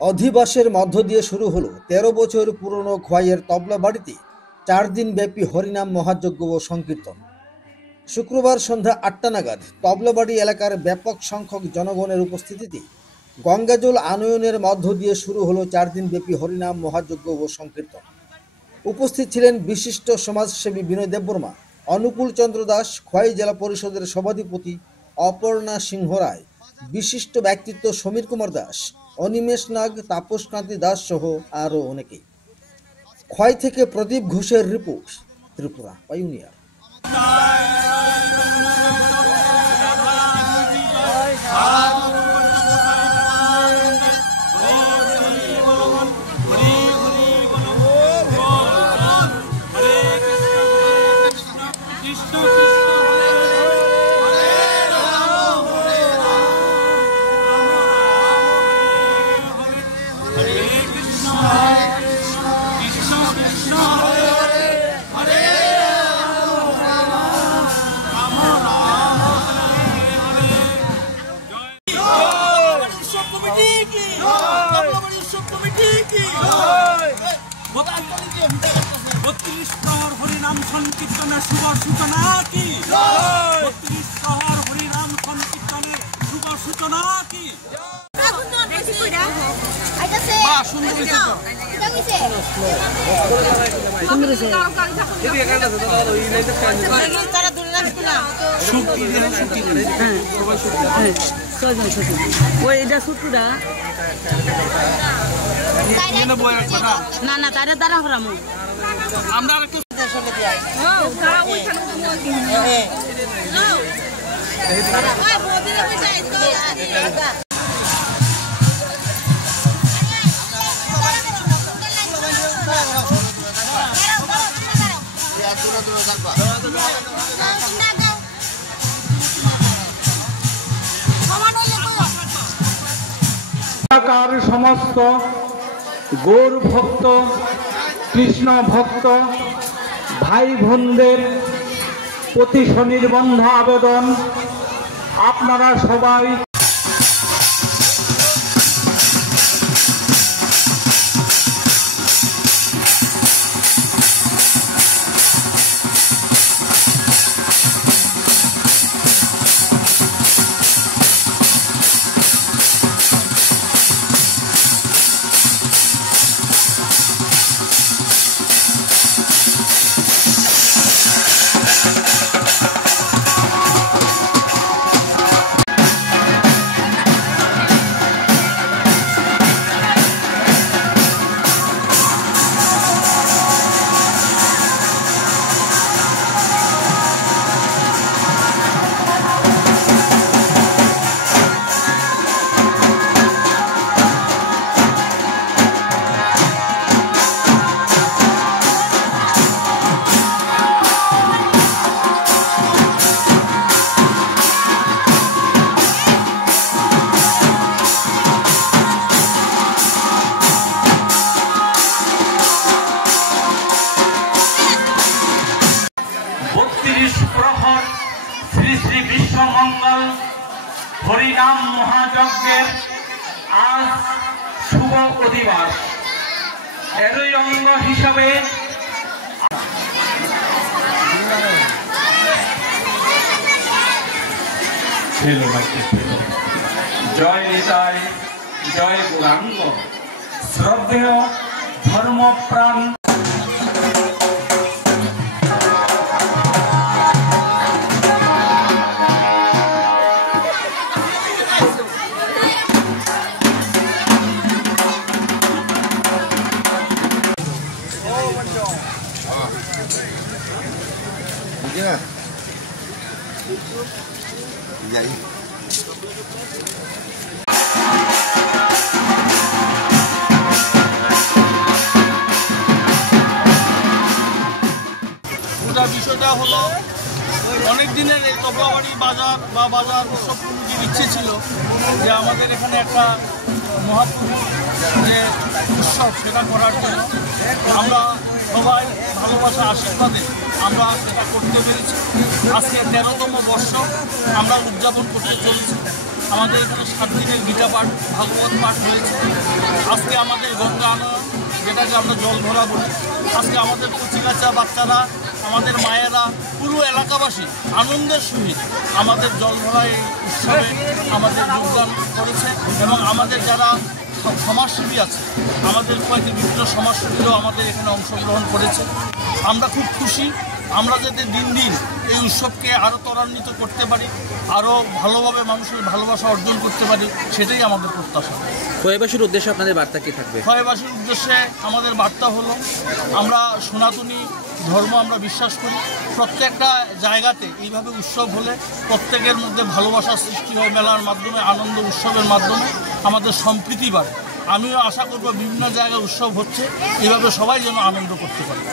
অধিবাসের মধ্য দিয়ে শুরু হলো ১৩ বছর পুরনো খোয়াইয়ের তবলা বাড়িতে ৪ দিন ব্যাপী হরিনাম মহাযজ্ঞ ও সংকীর্তন। শুক্রবার সন্ধ্যা ৮টা নাগাদ তবলাবাড়ি এলাকার ব্যাপক সংখ্যক জনগণের উপস্থিতিতে গঙ্গাজল আনয়নের মধ্য দিয়ে শুরু হলো ৪ দিন ব্যাপী হরিনাম মহাযজ্ঞ ও সংকীর্তন। উপস্থিত ছিলেন বিশিষ্ট সমাজসেবী বিনয় দেববর্মা, অনুকূল চন্দ্র দাস, খোয়াই জেলা পরিষদের সভাধিপতি অপর্ণা সিংহ রায়, বিশিষ্ট ব্যক্তিত্ব সমীর কুমার দাস, অনিমেষ নাগ, তাপস কান্তি দাস সহ আরও অনেকেই। খোয়াই থেকে প্রদীপ ঘোষের রিপোর্ট, ত্রিপুরা পাইওনিয়ার। হরিনাম সংকীর্তনের শুভ সূচনা কি? ৩২ প্রহর হরিনাম সংকীর্তনের শুভ সূচনা কি? না না তারা দ্বারা হরামু আমরা সমস্ত গৌর ভক্ত, কৃষ্ণ ভক্ত ভাই বোনদের প্রতি স্বনির্বন্ধ আবেদন, আপনারা সবাই প্রহর শ্রী শ্রী বিশ্বমঙ্গল হরিনাম মহাযজ্ঞের আজ শুভ অধিবাস। এরই অঙ্গ হিসাবে জয় নিতাই, জয় গৌরাঙ্গ, শ্রদ্ধেয় ধর্মপ্রাণ বিষয়টা হলো অনেক দিনের এই তবলাবাড়ি বাজার বা বাজার উৎসব কমিটির ইচ্ছে ছিল যে আমাদের এখানে একটা মহাপ্রভু যে উৎসব সেটা করার জন্য আমরা সবাই ভালোবাসা আশীর্বাদে আমরা সেটা করতে পেরেছি। আজকে 13তম বর্ষ আমরা উদযাপন করতে চলেছি। আমাদের এখানে 7 দিনের গীতা পাঠ ভাগবত পাঠ হয়েছে। আজকে আমাদের গঙ্গা আনয়ন, যেটাকে আমরা জল ভরা বলি। আজকে আমাদের কচিকাচা বাচ্চারা, আমাদের মায়েরা, পুরো এলাকাবাসী আনন্দের সহিত আমাদের জল ভরা এই উৎসবে আমাদের যোগদান করেছে। এবং আমাদের যারা সমাজসেবী আছে, আমাদের কয়েকটি বিভিন্ন সমাজসেবীরাও আমাদের এখানে অংশগ্রহণ করেছে। আমরা খুব খুশি। আমরা যাতে দিন দিন এই উৎসবকে আরও ত্বরান্বিত করতে পারি, আরও ভালোভাবে মানুষের ভালোবাসা অর্জন করতে পারি, সেটাই আমাদের প্রত্যাশা। খোয়াইবাসীর উদ্দেশ্যে আপনাদের বার্তা কি থাকবে? খোয়াইবাসীর উদ্দেশ্যে আমাদের বার্তা হলো, আমরা সনাতনী ধর্ম আমরা বিশ্বাস করি। প্রত্যেকটা জায়গাতে এইভাবে উৎসব হলে প্রত্যেকের মধ্যে ভালোবাসার সৃষ্টি হয়। মেলার মাধ্যমে, আনন্দ উৎসবের মাধ্যমে আমাদের সম্প্রীতি বাড়ে। আমিও আশা করব বিভিন্ন জায়গায় উৎসব হচ্ছে, এইভাবে সবাই যেন আনন্দ করতে পারে।